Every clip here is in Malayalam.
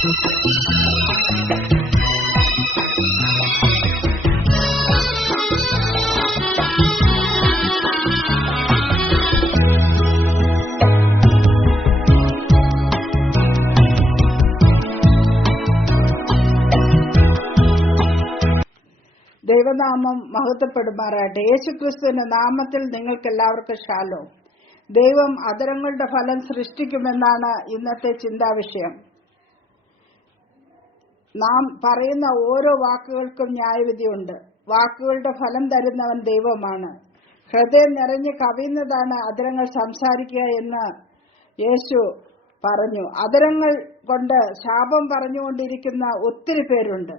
ദൈവനാമം മഹത്വപ്പെടുമാറാട്ടെ യേശുക്രിസ്തുവിന്റെ നാമത്തിൽ നിങ്ങൾക്ക് എല്ലാവർക്കും ശാലോ ദൈവം അതരങ്ങളുടെ ഫലം സൃഷ്ടിക്കുമെന്നാണ് ഇന്നത്തെ ചിന്താവിഷയം. നാം പറയുന്ന ഓരോ വാക്കുകൾക്കും ന്യായവിധിയുണ്ട്. വാക്കുകളുടെ ഫലം തരുന്നവൻ ദൈവമാണ്. ഹൃദയം നിറഞ്ഞ് കവിയുന്നതാണ് അതിരങ്ങൾ സംസാരിക്കുക എന്ന് യേശു പറഞ്ഞു. അതിരങ്ങൾ കൊണ്ട് ശാപം പറഞ്ഞുകൊണ്ടിരിക്കുന്ന ഒത്തിരി പേരുണ്ട്.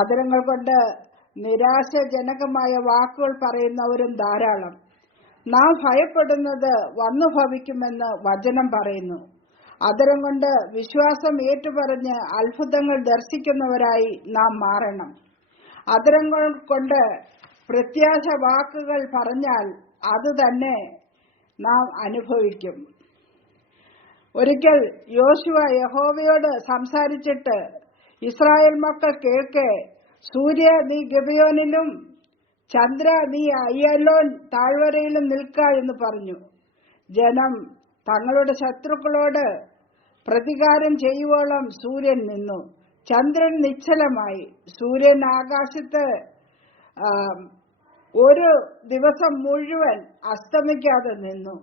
അതിരങ്ങൾ കൊണ്ട് നിരാശജനകമായ വാക്കുകൾ പറയുന്നവരും ധാരാളം. നാം ഭയപ്പെടുന്നത് വന്നു ഭവിക്കുമെന്ന് വചനം പറയുന്നു. അതരം കൊണ്ട് വിശ്വാസം ഏറ്റുപറഞ്ഞ് അത്ഭുതങ്ങൾ ദർശിക്കുന്നവരായി നാം മാറണം. അതരങ്ങൾ കൊണ്ട് പ്രത്യാശ വാക്കുകൾ പറഞ്ഞാൽ അത് തന്നെ നാം അനുഭവിക്കും. ഒരിക്കൽ യോശുവ യഹോവയോട് സംസാരിച്ചിട്ട് ഇസ്രായേൽ മക്കൾ കേൾക്കെ സൂര്യ നീ ഗബിയോനിലും ചന്ദ്ര നീ അയ്യലോൻ താഴ്വരയിലും നിൽക്ക എന്ന് പറഞ്ഞു. ജനം തങ്ങളുടെ ശത്രുക്കളോട് പ്രതികാരം ചെയ്യുവോളം സൂര്യൻ നിന്നു. ചന്ദ്രൻ നിശ്ചലമായി. സൂര്യൻ ആകാശത്ത് ഒരു ദിവസം മുഴുവൻ അസ്തമിക്കാതെ നിന്നു.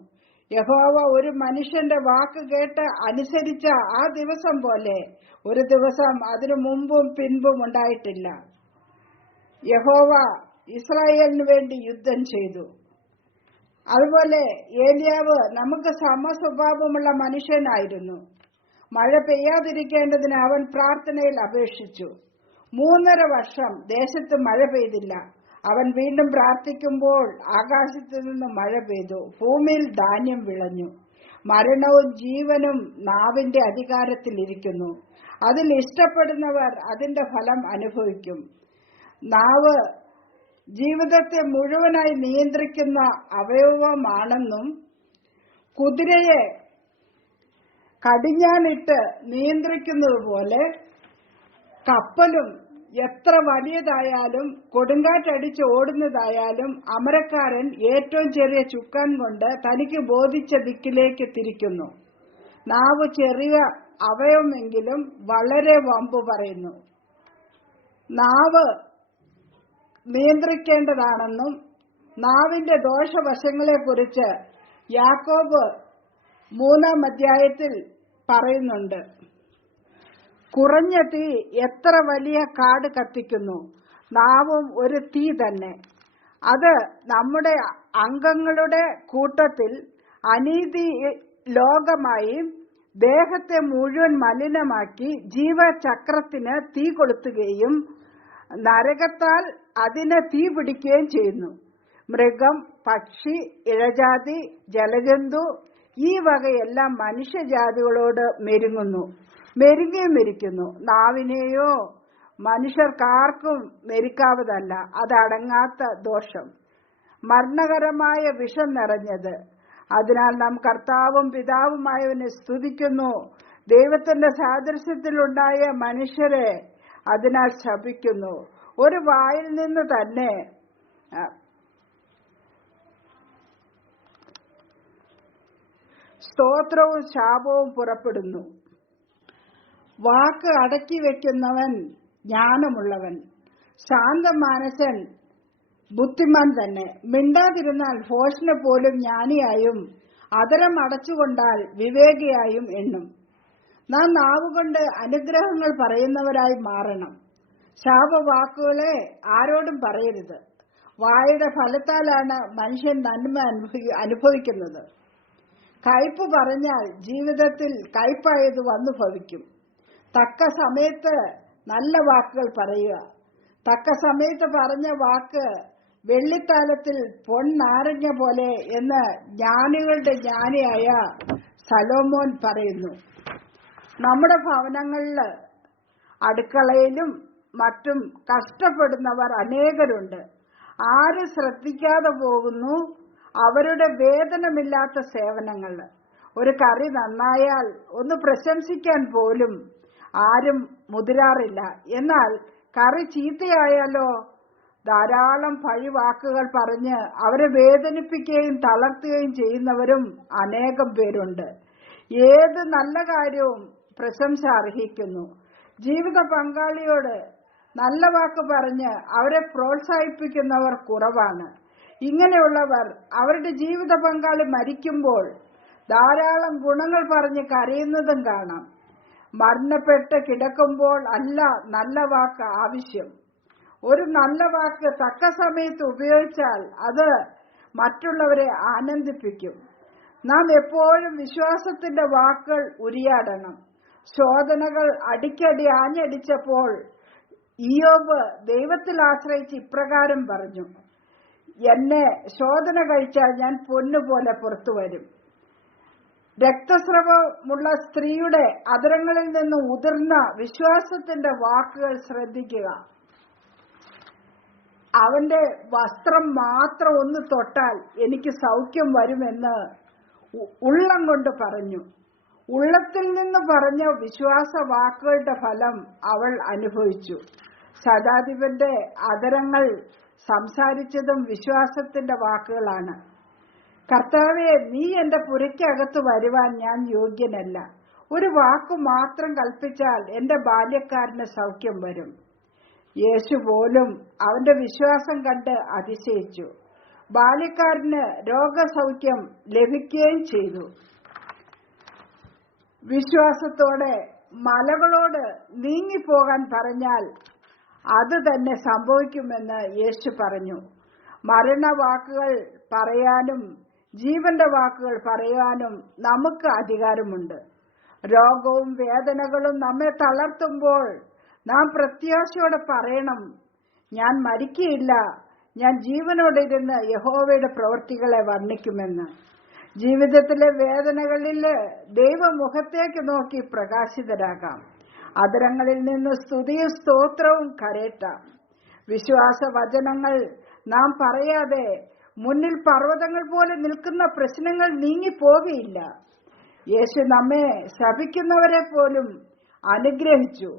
യഹോവ ഒരു മനുഷ്യന്റെ വാക്ക് കേട്ട് അനുസരിച്ച ആ ദിവസം പോലെ ഒരു ദിവസം അതിനു മുമ്പും പിൻപും ഉണ്ടായിട്ടില്ല. യഹോവ ഇസ്രായേലിന് വേണ്ടി യുദ്ധം ചെയ്തു. അതുപോലെ ഏലിയാവ് നമുക്ക് സമസ്വഭാവമുള്ള മനുഷ്യനായിരുന്നു. മഴ പെയ്യാതിരിക്കേണ്ടതിന് അവൻ പ്രാർത്ഥനയിൽ അപേക്ഷിച്ചു. മൂന്നര വർഷം ദേശത്ത് മഴ പെയ്തില്ല. അവൻ വീണ്ടും പ്രാർത്ഥിക്കുമ്പോൾ ആകാശത്ത് നിന്ന് മഴ പെയ്തു. ഭൂമിയിൽ ധാന്യം വിളഞ്ഞു. മരണവും ജീവനും നാവിന്റെ അധികാരത്തിൽ ഇരിക്കുന്നു. അതിൽ ഇഷ്ടപ്പെടുന്നവർ അതിന്റെ ഫലം അനുഭവിക്കും. നാവ് ജീവിതത്തെ മുഴുവനായി നിയന്ത്രിക്കുന്ന അവയവമാണെന്നും കുതിരയെ കടിഞ്ഞാനിട്ട് നിയന്ത്രിക്കുന്നത് പോലെ കപ്പലും എത്ര വലിയതായാലും കൊടുങ്കാറ്റടിച്ച് ഓടുന്നതായാലും അമരക്കാരൻ ഏറ്റവും ചെറിയ ചുക്കാൻ കൊണ്ട് തനിക്ക് ബോധിച്ച ദിക്കിലേക്ക് തിരിക്കുന്നു. നാവ് ചെറിയ അവയവമെങ്കിലും വളരെ വമ്പ് പറയുന്നു. നാവ് നിയന്ത്രിക്കേണ്ടതാണെന്നും നാവിന്റെ ദോഷവശങ്ങളെക്കുറിച്ച് യാക്കോബ് മൂന്നാം അധ്യായത്തിൽ പറയുന്നുണ്ട്. കുറഞ്ഞ തീ എത്ര വലിയ കാട് കത്തിക്കുന്നു? നാവും ഒരു തീ തന്നെ. അത് നമ്മുടെ അംഗങ്ങളുടെ കൂട്ടത്തിൽ അനീതി ലോകമായി ദേഹത്തെ മുഴുവൻ മലിനമാക്കി ജീവചക്രത്തിന് തീ കൊളുത്തുകയും നരകത്താൽ അതിനെ തീ പിടിക്കുകയും ചെയ്യുന്നു. മൃഗം പക്ഷി ഇഴജാതി ജലജന്തു ഈ വകയെല്ലാം മനുഷ്യജാതികളോട് മെരുങ്ങുന്നു. മെരുങ്ങിയും മെരിക്കുന്നു. നാവിനെയോ മനുഷ്യർക്കാർക്കും മെരിക്കാവതല്ല. അതടങ്ങാത്ത ദോഷം. മരണകരമായ വിഷം നിറഞ്ഞത്. അതിനാൽ നാം കർത്താവും പിതാവുമായവനെ സ്തുതിക്കുന്നു. ദൈവത്തിന്റെ സാദൃശ്യത്തിലുണ്ടായ മനുഷ്യരെ അതിനാൽ ശപിക്കുന്നു. ഒരു വായിൽ നിന്ന് തന്നെ സ്തോത്രവും ശാപവും പുറപ്പെടുന്നു. വാക്ക് അടക്കി വെക്കുന്നവൻ ജ്ഞാനമുള്ളവൻ. ശാന്തമാനസൻ ബുദ്ധിമാൻ തന്നെ. മിണ്ടാതിരുന്നാൽ ഭോഷനെ പോലും ജ്ഞാനിയായും അതരം അടച്ചുകൊണ്ടാൽ വിവേകിയായും എണ്ണും. നാം നാവുകൊണ്ട് അനുഗ്രഹങ്ങൾ പറയുന്നവരായി മാറണം. ശാപവാക്കുകളെ ആരോടും പറയരുത്. വായുടെ ഫലത്താലാണ് മനുഷ്യൻ നന്മ അനുഭവി- അനുഭവിക്കുന്നത്. കയ്പ് പറഞ്ഞാൽ ജീവിതത്തിൽ കയ്പായത് വന്നു ഭവിക്കും. തക്ക സമയത്ത് നല്ല വാക്കുകൾ പറയുക. തക്ക സമയത്ത് പറഞ്ഞ വാക്ക് വെള്ളിത്താലത്തിൽ പൊൻനാരങ്ങ പോലെ എന്ന് ജ്ഞാനികളുടെ ജ്ഞാനിയായ സലോമോൻ പറയുന്നു. നമ്മുടെ ഭവനങ്ങളിൽ അടുക്കളയിലും മറ്റും കഷ്ടപ്പെടുന്നവർ അനേകരുണ്ട്. ആര് ശ്രദ്ധിക്കാതെ പോകുന്നു? അവരുടെ വേതനമില്ലാത്ത സേവനങ്ങൾ. ഒരു കറി നന്നായാൽ ഒന്ന് പ്രശംസിക്കാൻ പോലും ആരും മുതിരാറില്ല. എന്നാൽ കറി ചീത്തയായാലോ? ധാരാളം പഴിവാക്കുകൾ പറഞ്ഞ് അവരെ വേദനിപ്പിക്കുകയും തളർത്തുകയും ചെയ്യുന്നവരും അനേകം പേരുണ്ട്. ഏത് നല്ല കാര്യവും പ്രശംസ അർഹിക്കുന്നു. ജീവിത പങ്കാളിയോട് നല്ല വാക്ക് പറഞ്ഞ് അവരെ പ്രോത്സാഹിപ്പിക്കുന്നവർ കുറവാണ്. ഇങ്ങനെയുള്ളവർ അവരുടെ ജീവിത പങ്കാളി മരിക്കുമ്പോൾ ധാരാളം ഗുണങ്ങൾ പറഞ്ഞ് കരയുന്നതും കാണാം. മരണപ്പെട്ട് കിടക്കുമ്പോൾ അല്ല നല്ല വാക്ക് ആവശ്യം. ഒരു നല്ല വാക്ക് തക്ക സമയത്ത് ഉപയോഗിച്ചാൽ അത് മറ്റുള്ളവരെ ആനന്ദിപ്പിക്കും. നാം എപ്പോഴും വിശ്വാസത്തിന്റെ വാക്കുകൾ ഉരിയാടണം. ശോധനകൾ അടിക്കടി ആഞ്ഞടിച്ചപ്പോൾ ഇയോബ് ദൈവത്തിൽ ആശ്രയിച്ച് ഇപ്രകാരം പറഞ്ഞു എന്നെ ശോധന കഴിച്ചാൽ ഞാൻ പൊന്നുപോലെ പുറത്തു വരും. രക്തസ്രവമുള്ള സ്ത്രീയുടെ അതരങ്ങളിൽ നിന്ന് ഉതിർന്ന വിശ്വാസത്തിന്റെ വാക്കുകൾ ശ്രദ്ധിക്കുക. അവന്റെ വസ്ത്രം മാത്രം ഒന്ന് തൊട്ടാൽ എനിക്ക് സൗഖ്യം വരുമെന്ന് ഉള്ളം കൊണ്ട് പറഞ്ഞു. ഉള്ളത്തിൽ നിന്ന് പറഞ്ഞ വിശ്വാസ വാക്കുകളുടെ ഫലം അവൾ അനുഭവിച്ചു. ശതാധിപന്റെ അതരങ്ങൾ സംസാരിച്ചതും വിശ്വാസത്തിന്റെ വാക്കുകളാണ്. കർത്താവെ നീ എന്റെ പുരയ്ക്കകത്ത് വരുവാൻ ഞാൻ യോഗ്യനല്ല. ഒരു വാക്കു മാത്രം കൽപ്പിച്ചാൽ എന്റെ ബാല്യക്കാരന് സൗഖ്യം വരും. യേശു പോലും അവന്റെ വിശ്വാസം കണ്ട് അതിശയിച്ചു. ബാല്യക്കാരന് രോഗസൗഖ്യം ലഭിക്കുകയും ചെയ്തു. വിശ്വാസത്തോടെ മലകളോട് നീങ്ങിപ്പോകാൻ പറഞ്ഞാൽ അത് തന്നെ സംഭവിക്കുമെന്ന് യേശു പറഞ്ഞു. മരണവാക്കുകൾ പറയാനും ജീവന്റെ വാക്കുകൾ പറയാനും നമുക്ക് അധികാരമുണ്ട്. രോഗവും വേദനകളും നമ്മെ തളർത്തുമ്പോൾ നാം പ്രത്യാശയോടെ പറയണം ഞാൻ മരിക്കയില്ല. ഞാൻ ജീവനോടെ ഇരുന്ന് യഹോവയുടെ പ്രവർത്തികളെ വർണിക്കുമെന്ന്. ജീവിതത്തിലെ വേദനകളിൽ ദൈവമുഖത്തേക്ക് നോക്കി പ്രകാശിതരാകാം. അതരങ്ങളിൽ നിന്ന് സ്തുതിയും സ്തോത്രവും കരേറ്റാം. വിശ്വാസ വചനങ്ങൾ നാം പറയാതെ മുന്നിൽ പർവതങ്ങൾ പോലെ നിൽക്കുന്ന പ്രശ്നങ്ങൾ നീങ്ങിപ്പോകയില്ല യേശു നമ്മെ ശപിക്കുന്നവരെ പോലും അനുഗ്രഹിച്ചു.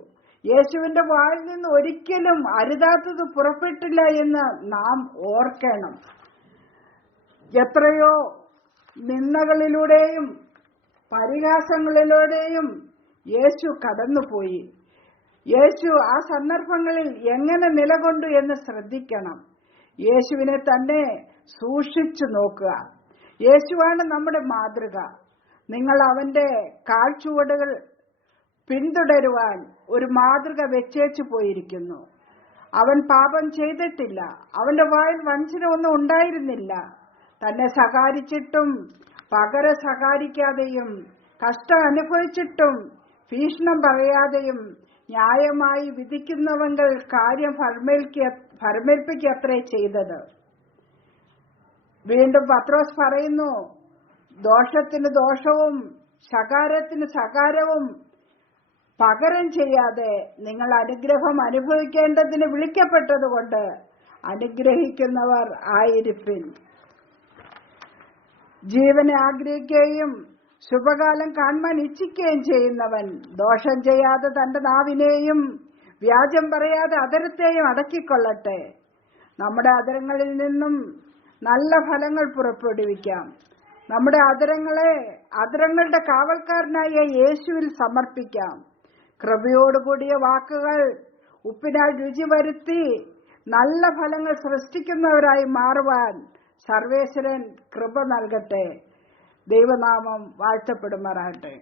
യേശുവിന്റെ വായിൽ നിന്ന് ഒരിക്കലും അരുതാത്തത് പുറപ്പെട്ടില്ല എന്ന് നാം ഓർക്കണം. എത്രയോ നിന്ദകളിലൂടെയും പരിഹാസങ്ങളിലൂടെയും യേശു കടന്നുപോയി. യേശു ആ സന്ദർഭങ്ങളിൽ എങ്ങനെ നിലകൊണ്ടു എന്ന് ശ്രദ്ധിക്കണം. യേശുവിനെ തന്നെ സൂക്ഷിച്ചു നോക്കുക. യേശുവാണ് നമ്മുടെ മാതൃക. നിങ്ങൾ അവന്റെ കാൽച്ചുവടുകൾ പിന്തുടരുവാൻ ഒരു മാതൃക വെച്ചേച്ചു പോയിരിക്കുന്നു. അവൻ പാപം ചെയ്തിട്ടില്ല. അവന്റെ വായിൽ വഞ്ചന ഒന്നും ഉണ്ടായിരുന്നില്ല. തന്നെ സഹാരിച്ചിട്ടും പകര സഹാരിക്കാതെയും കഷ്ടം അനുഭവിച്ചിട്ടും ഭീഷണം പറയാതെയും ന്യായമായി വിധിക്കുന്നവങ്ങൾ കാര്യം ഭരമേൽപ്പിക്കത്രേ ചെയ്തത്. വീണ്ടും പത്രോസ് പറയുന്നു ദോഷത്തിന് ദോഷവും ശകാരത്തിന് ശകാരവും പകരം ചെയ്യാതെ നിങ്ങൾ അനുഗ്രഹം അനുഭവിക്കേണ്ടതിന് വിളിക്കപ്പെട്ടതുകൊണ്ട് അനുഗ്രഹിക്കുന്നവർ ആയിരിപ്പിൻ ജീവനെ ആഗ്രഹിക്കുകയും ശുഭകാലം കാണുവാൻ ഇച്ഛിക്കുകയും ചെയ്യുന്നവൻ. ദോഷം ചെയ്യാതെ തന്റെ നാവിനെയും വ്യാജം പറയാതെ അതരത്തെയും അടക്കിക്കൊള്ളട്ടെ. നമ്മുടെ അതരങ്ങളിൽ നിന്നും നല്ല ഫലങ്ങൾ പുറപ്പെടുവിക്കാം. നമ്മുടെ അതരങ്ങളെ അതരങ്ങളുടെ കാവൽക്കാരനായ യേശുവിൽ സമർപ്പിക്കാം. കൃപയോടുകൂടിയ വാക്കുകൾ ഉപ്പിനാൽ രുചി വരുത്തി നല്ല ഫലങ്ങൾ സൃഷ്ടിക്കുന്നവരായി മാറുവാൻ സർവേശ്വരൻ കൃപ നൽകട്ടെ. ദൈവനാമം വാഴ്ത്തപ്പെടുമാറാകട്ടെ.